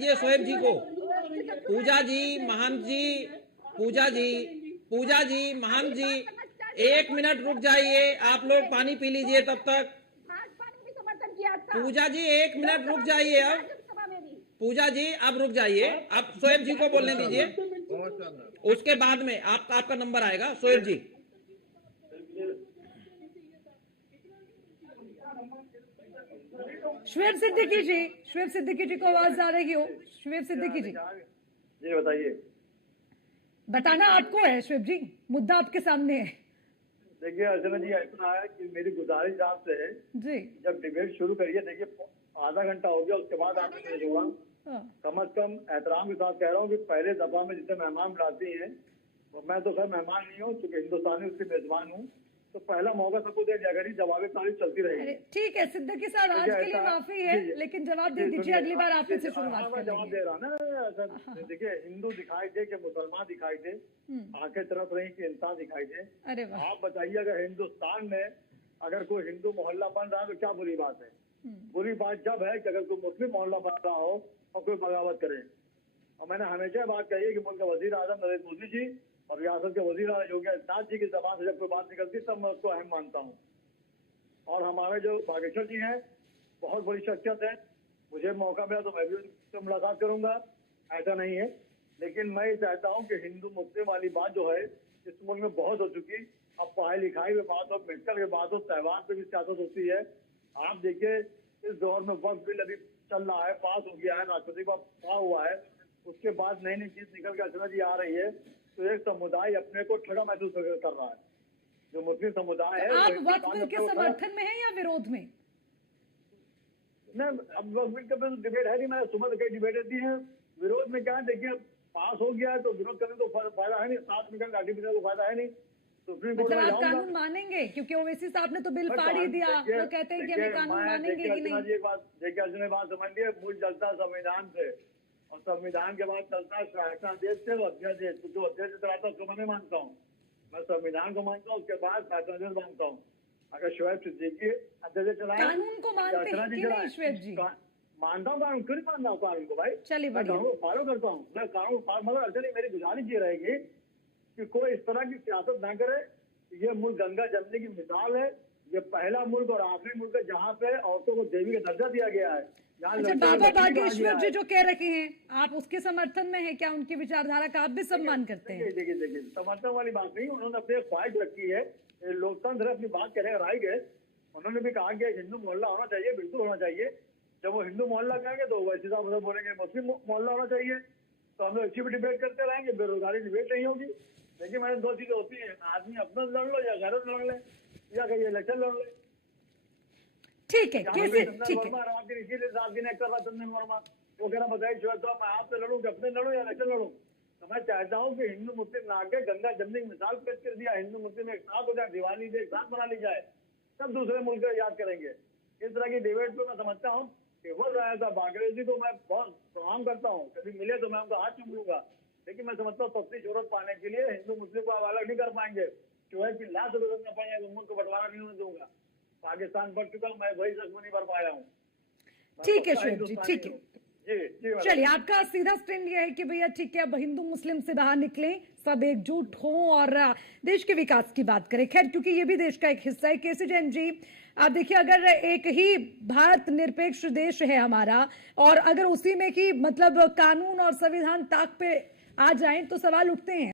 दीजिए शोएब जी को। पूजा जी, महंत जी, पूजा जी, महंत जी, 1 मिनट रुक जाइए। आप लोग पानी पी लीजिए तब तक। पूजा जी 1 मिनट रुक जाइए। अब पूजा जी अब रुक जाइए। आप शोएब जी को बोलने दीजिए, उसके बाद में आपका नंबर आएगा। शोएब जी, शुएब सिद्दीकी जी को आवाज आ रही हो? शुएब सिद्दीकी जी जी बताइए। बताना आपको है शुएब जी, मुद्दा आपके सामने है। देखिए अर्चना जी, ऐसा है कि मेरी गुजारिश आपसे है जी, जब डिबेट शुरू करिए, देखिए आधा घंटा हो गया, उसके बाद आपने मुझे जोड़ा। हाँ। कम से कम एहतराम के साथ कह रहा हूँ कि पहले दफा में जितने मेहमान बुलाती हैं, तो मैं तो खैर मेहमान नहीं हूँ क्योंकि हिंदुस्तानी उसकी मेजबान हूँ, तो पहला मौका सबको दे दिया करिए, जवाबी तारीफ चलती अरे रहेगी। ठीक है सिद्दीकी साहब, आज के लिए माफी है, लेकिन जवाब दे दीजिए, अगली बार आप से शुरुआत मैं जवाब करेंगे। दे रहा ना। देखिए हिंदू दिखाई दे कि मुसलमान दिखाई दे, आंखें तरफ रही कि इंसान दिखाई दे। अरे वाह, आप बताइए, अगर हिंदुस्तान में अगर कोई हिंदू मोहल्ला बन रहा है तो क्या बुरी बात है? बुरी बात जब है कि अगर कोई मुस्लिम मोहल्ला बन रहा हो और कोई बगावत करे। और मैंने हमेशा बात कही है कि मुल्क का वजीर आजम नरेंद्र मोदी जी और रियासत के वजीर योगी आदित्यनाथ जी की जबान से जब कोई बात निकलती तब मैं उसको अहम मानता हूँ। और हमारे जो बागेश्वर जी हैं, बहुत बड़ी शख्सियत है, मुझे मौका मिला तो मैं भी उनसे मुलाकात करूंगा, ऐसा नहीं है। लेकिन मैं ये चाहता हूँ कि हिंदू मुस्लिम वाली बात जो है इस मुल्क में बहुत हो चुकी। अब पढ़ाई लिखाई में बात हो, मेडिकल की बात हो, त्यौहार पे भी सियासत होती है। आप देखिए इस दौर में वक्त बिल अभी चल रहा है, पास हो गया है, राष्ट्रपति का पास हुआ है, उसके बाद नई नई चीज निकल के अर्चना जी आ रही है, तो एक समुदाय अपने को ठगा महसूस कर रहा है। जो मुस्लिम समुदाय है आप वक्त बिल के समर्थन में हैं या विरोध में? नहीं, अब वक्त बिल का डिबेट है नहीं, मैंने सुबह कई डिबेट दी है। विरोध में क्या है, देखिए पास हो गया है तो विरोध करने को फायदा है नहीं, साथ में लाठी पीटने को फायदा है नहीं। मतलब आप कानून मानेंगे? क्योंकि ओवैसी साहब ने तो बिल फाड़ ही दिया, वो कहते हैं कि हमें कानून मानेंगे ही नहीं। देखिए अर्जुन, बात समझ लिये, मूल चलता संविधान से और संविधान के बाद चलता शासनादेश से अध्यादेश। जो अध्यादेश चलाता है उसको मैं नहीं मानता हूँ, मैं संविधान को मानता हूँ, उसके बाद शासनादेश मानता हूँ। अगर शोएब सिद्दीकी अध्यादेश चलाए, कानून को मानते हैं कि नहीं शोएब जी? मानता हूँ कानून, क्यों नहीं मानता हूँ कानून को भाई? चलिए मैं कानून फॉलो करता हूँ, मैं कानून मतलब अर्चना मेरी गुजारिश ये रहेगी कि कोई इस तरह की सियासत ना करे। ये मुल्क गंगा जमने की मिसाल है, ये पहला मुल्क और आखिरी मुल्क है जहाँ पे औरतों को देवी का दर्जा दिया गया है। अच्छा, बाबा बागेश्वर जी जो कह रहे हैं, आप उसके समर्थन में हैं क्या? उनकी विचारधारा का आप भी सम्मान करते हैं? देखिए समर्थन वाली बात नहीं, उन्होंने अपनी ख्वाहिश रखी है, लोकतंत्र अपनी बात कहने राइट है। उन्होंने भी कहा कि हिंदू मोहल्ला होना चाहिए, बिल्कुल होना चाहिए। जब वो हिंदू मोहल्ला कहेंगे तो वैसे साहब बोलेंगे मुस्लिम मोहल्ला होना चाहिए, तो हम लोग अच्छी भी डिबेट करते रहेंगे, बेरोजगारी डिबेट नहीं होगी। देखिए मैंने दो चीजें होती है, आदमी अपना लड़ लो या घर लड़ ले या कहीं इलेक्शन लड़ ले। ठीक है, ठीक है। चंदन वर्मा वो कह रहा बताइए शोएब साहब, मैं आपसे लड़ूं कि अपने लड़ूं या इलेक्शन लड़ूं? तो मैं चाहता हूँ कि हिंदू मुस्लिम ना के गंगा जमने की मिसाल पेश कर दिया, हिंदू मुस्लिम एक साथ हो जाए, दिवाली एक साथ मना ली जाए, तब दूसरे मुल्क याद करेंगे। इस तरह की डिबेट पे मैं समझता हूँ कि हो रहा था। बागरे जी को मैं बहुत प्रणाम करता हूँ, कभी मिले तो मैं उनका हाथ चूम लूंगा, लेकिन मैं समझता हूँ सस्ती शोहरत पाने के लिए हिंदू मुस्लिम को अलग नहीं कर पाएंगे। शोएब की लाश करना पाएंगे, मुल्क को बंटवारा नहीं होने दूंगा। पाकिस्तान बढ़ चुका, मैं वही शख्स नहीं कर पाया हूँ। ठीक है शोएब जी, ठीक है। चलिए, आपका सीधा स्टैंड ये है कि भैया ठीक है, अब हिंदू मुस्लिम से बाहर निकलें, सब एकजुट हों और देश के विकास की बात करें। खैर, क्योंकि ये भी देश का एक हिस्सा है। केसी जैन जी, आप देखिए, अगर एक ही भारत निरपेक्ष देश है हमारा, और अगर उसी में की मतलब कानून और संविधान ताक पे आ जाए तो सवाल उठते हैं।